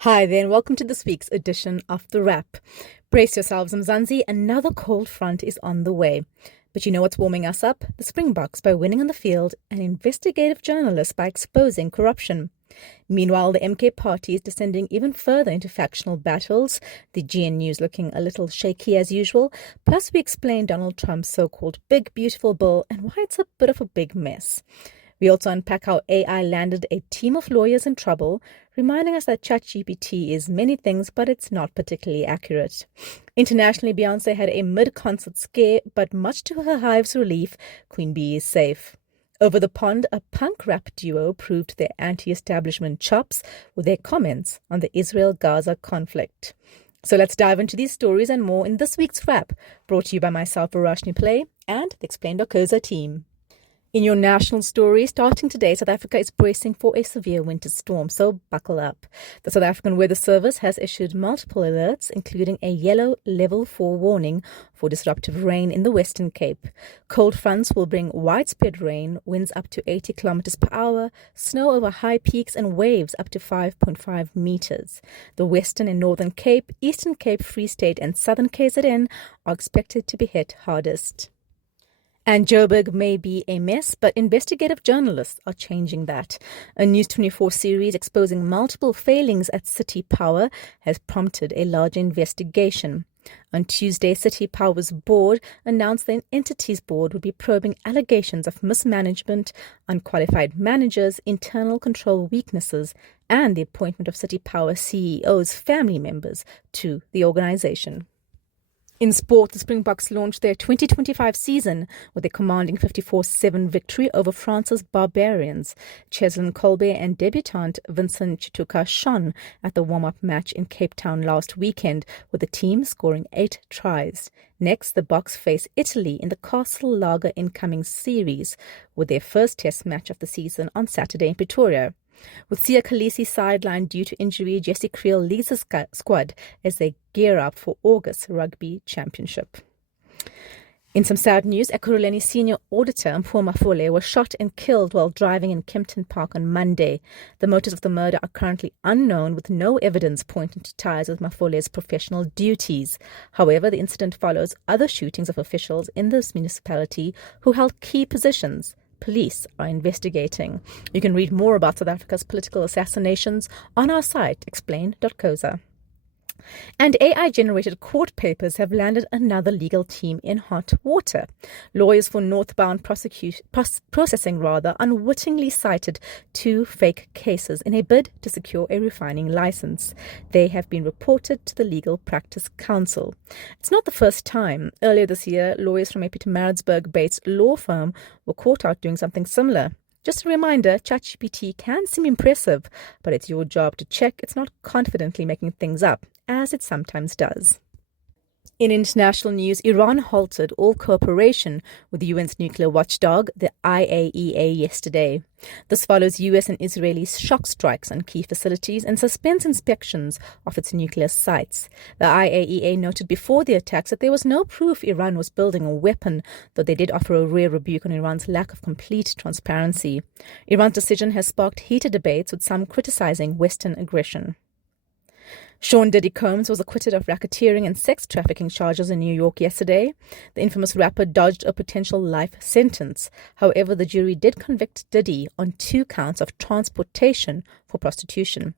Hi there, and welcome to this week's edition of The Wrap. Brace yourselves, Mzansi, another cold front is on the way. But you know what's warming us up? The Springboks by winning on the field and investigative journalists by exposing corruption. Meanwhile, the MK party is descending even further into factional battles, the GNU's looking a little shaky as usual, plus we explain Donald Trump's so-called big beautiful bill and why it's a bit of a big mess. We also unpack how AI landed a team of lawyers in trouble, reminding us that ChatGPT is many things, but it's not particularly accurate. Internationally, Beyoncé had a mid-concert scare, but much to her hive's relief, Queen Bee is safe. Over the pond, a punk rap duo proved their anti-establishment chops with their comments on the Israel-Gaza conflict. So let's dive into these stories and more in this week's Wrap, brought to you by myself, Verashni Pillay, and the Explain.coza team. In your national story, starting today, South Africa is bracing for a severe winter storm, so buckle up. The South African Weather Service has issued multiple alerts, including a yellow level 4 warning for disruptive rain in the Western Cape. Cold fronts will bring widespread rain, winds up to 80 kilometers per hour, snow over high peaks, and waves up to 5.5 meters. The Western and Northern Cape, Eastern Cape, Free State, and Southern KZN are expected to be hit hardest. And Joburg may be a mess, but investigative journalists are changing that. A News 24 series exposing multiple failings at City Power has prompted a large investigation. On Tuesday, City Power's board announced that an entity's board would be probing allegations of mismanagement, unqualified managers, internal control weaknesses, and the appointment of City Power CEO's family members to the organization. In sport, the Springboks launched their 2025 season with a commanding 54-7 victory over France's Barbarians. Cheslin Colbert and debutant Vincent Chituka shone at the warm-up match in Cape Town last weekend, with the team scoring 8 tries. Next, the Boks face Italy in the Castle Lager incoming series, with their first test match of the season on Saturday in Pretoria. With Sia Khaleesi sidelined due to injury, Jesse Creel leads the squad as they gear up for August Rugby Championship. In some sad news, Ekurhuleni senior auditor Mpho Mafole was shot and killed while driving in Kempton Park on Monday. The motives of the murder are currently unknown, with no evidence pointing to ties with Mafole's professional duties. However, the incident follows other shootings of officials in this municipality who held key positions. Police are investigating. You can read more about South Africa's political assassinations on our site, explain.coza. And AI-generated court papers have landed another legal team in hot water. Lawyers for Northbound Processing unwittingly cited 2 fake cases in a bid to secure a refining license. They have been reported to the Legal Practice Council. It's not the first time. Earlier this year, lawyers from a Pietermaritzburg-based law firm were caught out doing something similar. Just a reminder, ChatGPT can seem impressive, but it's your job to check it's not confidently making things up, as it sometimes does. In international news, Iran halted all cooperation with the UN's nuclear watchdog, the IAEA, yesterday. This follows US and Israeli shock strikes on key facilities and suspends inspections of its nuclear sites. The IAEA noted before the attacks that there was no proof Iran was building a weapon, though they did offer a rare rebuke on Iran's lack of complete transparency. Iran's decision has sparked heated debates, with some criticizing Western aggression. Sean Diddy Combs was acquitted of racketeering and sex trafficking charges in New York yesterday. The infamous rapper dodged a potential life sentence. However, the jury did convict Diddy on 2 counts of transportation for prostitution.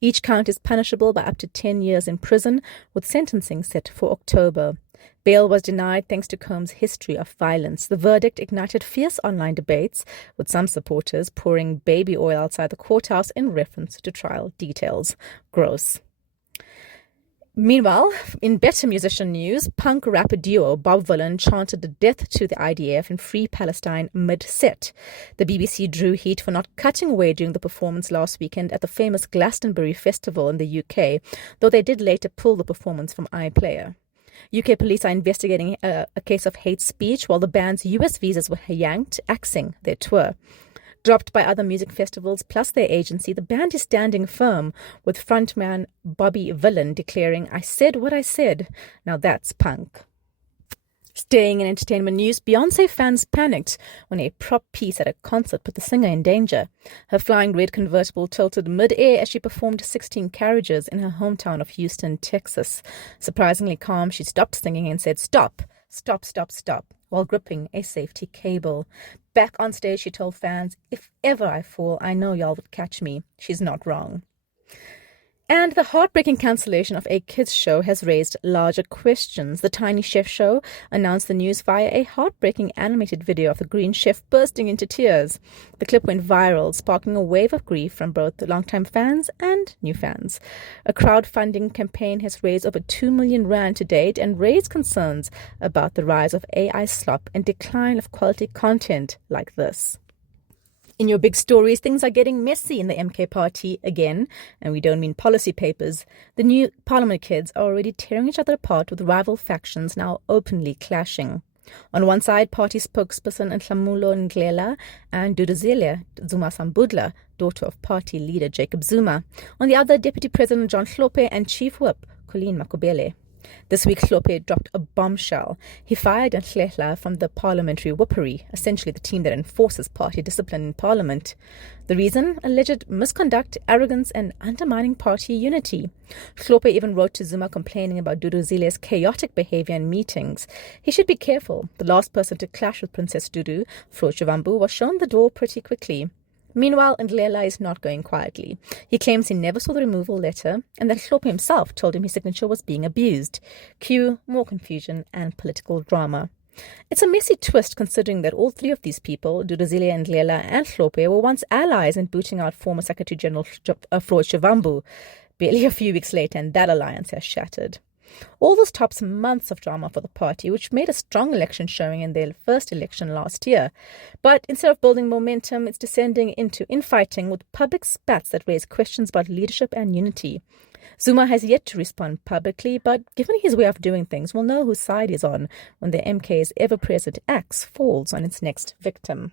Each count is punishable by up to 10 years in prison, with sentencing set for October. Bail was denied thanks to Combs' history of violence. The verdict ignited fierce online debates, with some supporters pouring baby oil outside the courthouse in reference to trial details. Gross. Meanwhile, in better musician news, punk rapper duo Bob Vylan chanted death to the IDF and Free Palestine mid-set. The BBC drew heat for not cutting away during the performance last weekend at the famous Glastonbury Festival in the UK, though they did later pull the performance from iPlayer. UK police are investigating a case of hate speech, while the band's US visas were yanked, axing their tour. Dropped by other music festivals plus their agency, the band is standing firm, with frontman Bobby Vylan declaring, "I said what I said." Now that's punk. Staying in entertainment news, Beyoncé fans panicked when a prop piece at a concert put the singer in danger. Her flying red convertible tilted mid-air as she performed 16 carriages in her hometown of Houston, Texas. Surprisingly calm, she stopped singing and said, "Stop, stop, stop, stop," while gripping a safety cable. Back on stage, she told fans, "If ever I fall, I know y'all would catch me." She's not wrong. And the heartbreaking cancellation of a kids' show has raised larger questions. The Tiny Chef show announced the news via a heartbreaking animated video of the Green Chef bursting into tears. The clip went viral, sparking a wave of grief from both the longtime fans and new fans. A crowdfunding campaign has raised over 2 million rand to date and raised concerns about the rise of AI slop and decline of quality content like this. In your big stories, things are getting messy in the MK party again, and we don't mean policy papers. The new parliament kids are already tearing each other apart, with rival factions now openly clashing. On one side, party spokesperson Nhlamulo Ndlela and Duduzile, Zuma Sambudla, daughter of party leader Jacob Zuma. On the other, Deputy President John Hlophe and Chief Whip Colleen Makobele. This week, Hlophe dropped a bombshell. He fired Ndlela from the parliamentary whippery, essentially the team that enforces party discipline in parliament. The reason? Alleged misconduct, arrogance, and undermining party unity. Hlophe even wrote to Zuma complaining about Duduzile's chaotic behavior in meetings. He should be careful. The last person to clash with Princess Dudu, Floyd Shivambu, was shown the door pretty quickly. Meanwhile, Ndlela is not going quietly. He claims he never saw the removal letter and that Hlophe himself told him his signature was being abused. Cue more confusion and political drama. It's a messy twist considering that all three of these people, Duduzile, Ndlela and Hlophe, were once allies in booting out former Secretary General Floyd Shivambu. Barely a few weeks later, and that alliance has shattered. All this tops months of drama for the party, which made a strong election showing in their first election last year. But instead of building momentum, it's descending into infighting with public spats that raise questions about leadership and unity. Zuma has yet to respond publicly, but given his way of doing things, we'll know whose side he's on when the MK's ever-present axe falls on its next victim.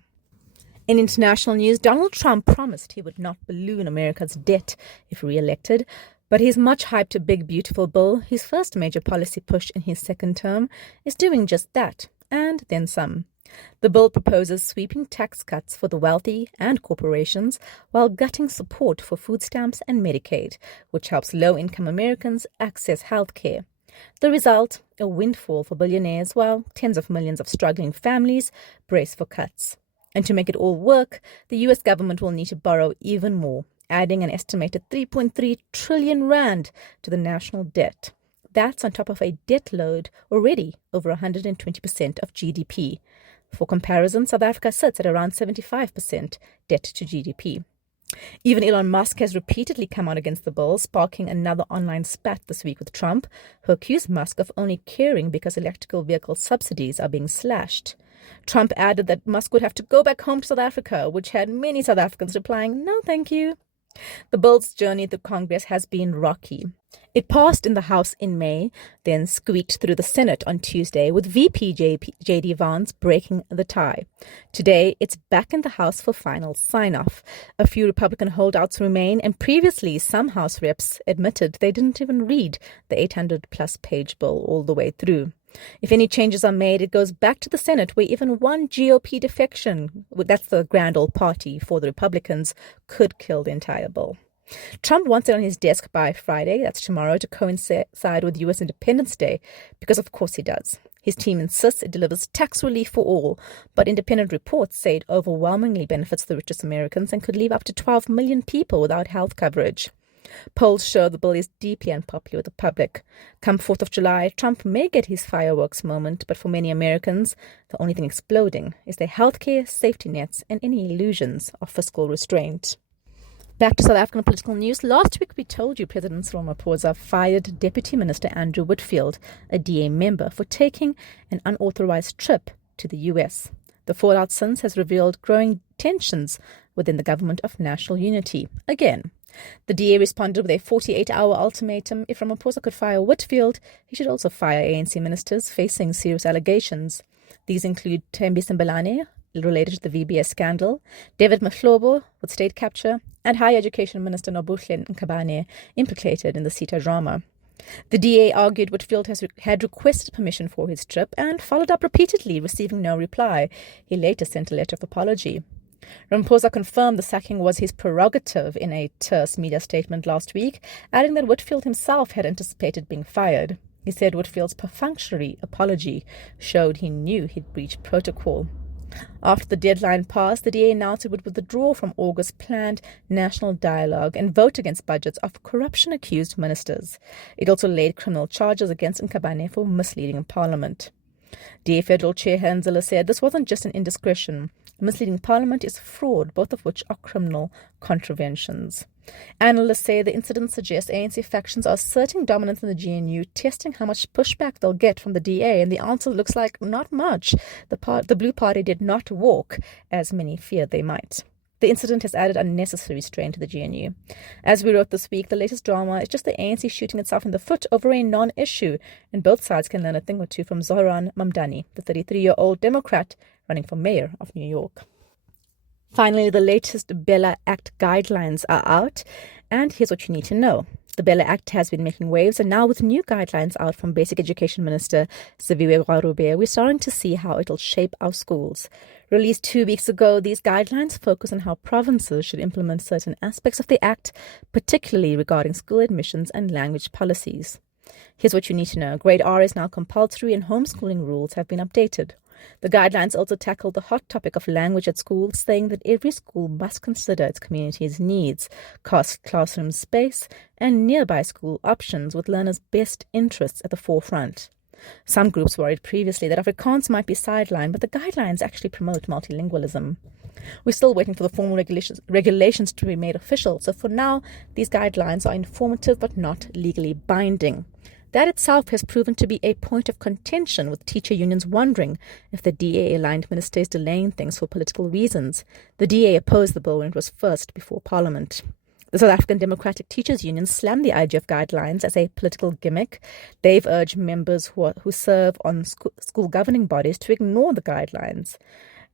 In international news, Donald Trump promised he would not balloon America's debt if re-elected. But his much-hyped Big Beautiful Bill, his first major policy push in his second term, is doing just that, and then some. The bill proposes sweeping tax cuts for the wealthy and corporations while gutting support for food stamps and Medicaid, which helps low-income Americans access health care. The result, a windfall for billionaires while tens of millions of struggling families brace for cuts. And to make it all work, the US government will need to borrow even more, adding an estimated 3.3 trillion rand to the national debt. That's on top of a debt load already over 120% of GDP. For comparison, South Africa sits at around 75% debt to GDP. Even Elon Musk has repeatedly come out against the bill, sparking another online spat this week with Trump, who accused Musk of only caring because electrical vehicle subsidies are being slashed. Trump added that Musk would have to go back home to South Africa, which had many South Africans replying, "No, thank you." The bill's journey through Congress has been rocky. It passed in the House in May, then squeaked through the Senate on Tuesday, with VP J.D. Vance breaking the tie. Today, it's back in the House for final sign-off. A few Republican holdouts remain, and previously some House reps admitted they didn't even read the 800-plus page bill all the way through. If any changes are made, it goes back to the Senate, where even one GOP defection, that's the grand old party for the Republicans, could kill the entire bill. Trump wants it on his desk by Friday, that's tomorrow, to coincide with U.S. Independence Day, because of course he does. His team insists it delivers tax relief for all, but independent reports say it overwhelmingly benefits the richest Americans and could leave up to 12 million people without health coverage. Polls show the bill is deeply unpopular with the public. Come 4th of July, Trump may get his fireworks moment, but for many Americans, the only thing exploding is their healthcare, safety nets, and any illusions of fiscal restraint. Back to South African political news. Last week we told you President Cyril Ramaphosa fired Deputy Minister Andrew Whitfield, a DA member, for taking an unauthorized trip to the US. The fallout since has revealed growing tensions within the government of national unity. Again, the DA responded with a 48-hour ultimatum. If Ramaphosa could fire Whitfield, he should also fire ANC ministers facing serious allegations. These include Thembi Simbelane, related to the VBS scandal, David Mahlobo with state capture, and Higher Education Minister Nobuhle Nkabane, implicated in the CETA drama. The DA argued Whitfield had requested permission for his trip and followed up repeatedly, receiving no reply. He later sent a letter of apology. Ramaphosa confirmed the sacking was his prerogative in a terse media statement last week, adding that Whitfield himself had anticipated being fired. He said Whitfield's perfunctory apology showed he knew he'd breached protocol. After the deadline passed, the DA announced it would withdraw from August's planned national dialogue and vote against budgets of corruption-accused ministers. It also laid criminal charges against Nkabane for misleading in Parliament. DA Federal Chair Hanzela said this wasn't just an indiscretion. Misleading Parliament is fraud, both of which are criminal contraventions. Analysts say the incident suggests ANC factions are asserting dominance in the GNU, testing how much pushback they'll get from the DA, and the answer looks like not much. The Blue Party did not walk, as many feared they might. The incident has added unnecessary strain to the GNU. As we wrote this week, the latest drama is just the ANC shooting itself in the foot over a non-issue, and both sides can learn a thing or two from Zohran Mamdani, the 33-year-old Democrat running for mayor of New York. Finally, the latest Bella Act guidelines are out, and here's what you need to know. The Bella Act has been making waves, and now with new guidelines out from Basic Education Minister Siviwe Gwarube, we're starting to see how it'll shape our schools. Released 2 weeks ago, these guidelines focus on how provinces should implement certain aspects of the Act, particularly regarding school admissions and language policies. Here's what you need to know. Grade R is now compulsory, and homeschooling rules have been updated. The guidelines also tackle the hot topic of language at schools, saying that every school must consider its community's needs, classroom space, and nearby school options with learners' best interests at the forefront. Some groups worried previously that Afrikaans might be sidelined, but the guidelines actually promote multilingualism. We're still waiting for the formal regulations to be made official, so for now, these guidelines are informative but not legally binding. That itself has proven to be a point of contention, with teacher unions wondering if the DA-aligned minister is delaying things for political reasons. The DA opposed the bill when it was first before Parliament. The South African Democratic Teachers Union slammed the IGF guidelines as a political gimmick. They've urged members who serve on school governing bodies to ignore the guidelines.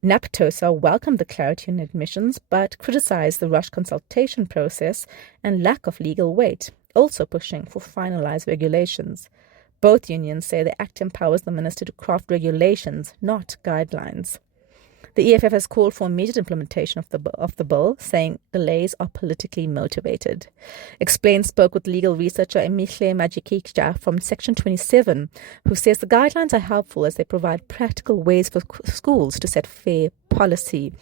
NAPTOSA welcomed the clarity on admissions, but criticized the rushed consultation process and lack of legal weight, also pushing for finalized regulations. Both unions say the Act empowers the minister to craft regulations, not guidelines. The EFF has called for immediate implementation of the bill, saying delays are politically motivated. Explain spoke with legal researcher Emihle Majikija from Section 27, who says the guidelines are helpful as they provide practical ways for schools to set fair policy.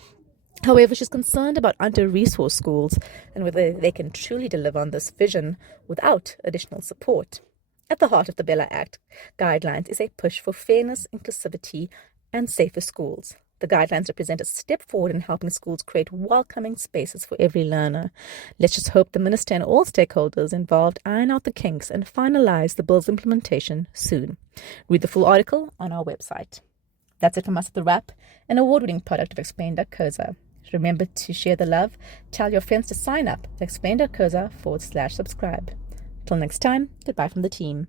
However, she's concerned about under-resourced schools and whether they can truly deliver on this vision without additional support. At the heart of the Bella Act guidelines is a push for fairness, inclusivity, and safer schools. The guidelines represent a step forward in helping schools create welcoming spaces for every learner. Let's just hope the minister and all stakeholders involved iron out the kinks and finalize the bill's implementation soon. Read the full article on our website. That's it from us at The Wrap, an award-winning product of Explain.coza. Remember to share the love. Tell your friends to sign up at explain.coza/subscribe. Till next time, goodbye from the team.